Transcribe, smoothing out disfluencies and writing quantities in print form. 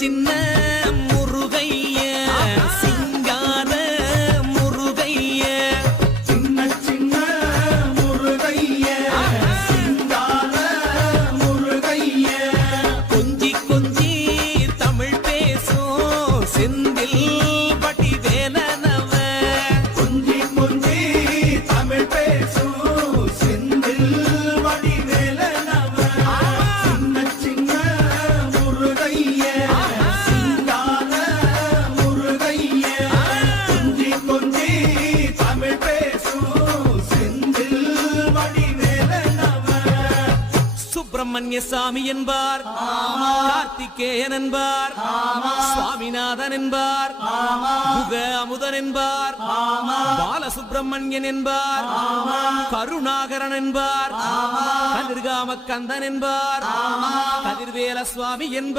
சின்ன முருகைய சிங்கார முருகைய சின்ன சின்ன முருகைய சிங்கார முருகைய கொஞ்சி கொஞ்சி தமிழ் பேசும் செந்தில் வடிவேலனவ கொஞ்சி கொஞ்சி தமிழ் பேசும் செந்தில் வடிவேலனவ சின்ன சின்ன முருகைய சிங்கார முருகைய கொஞ்சி கொஞ்சி தமிழ் பேசும் செந்தில் வடிவேலனவ சுப்பிரமணிய சாமி என்பார், கார்த்திகேயன் என்பார், சுவாமிநாதன் என்பார், முக அமுதன் என்பார், பாலசுப்பிரமணியன் என்பார், கருணாகரன் என்பார், கதிர்காம கந்தன் என்பார், கதிர்வேல சுவாமி என்பார்.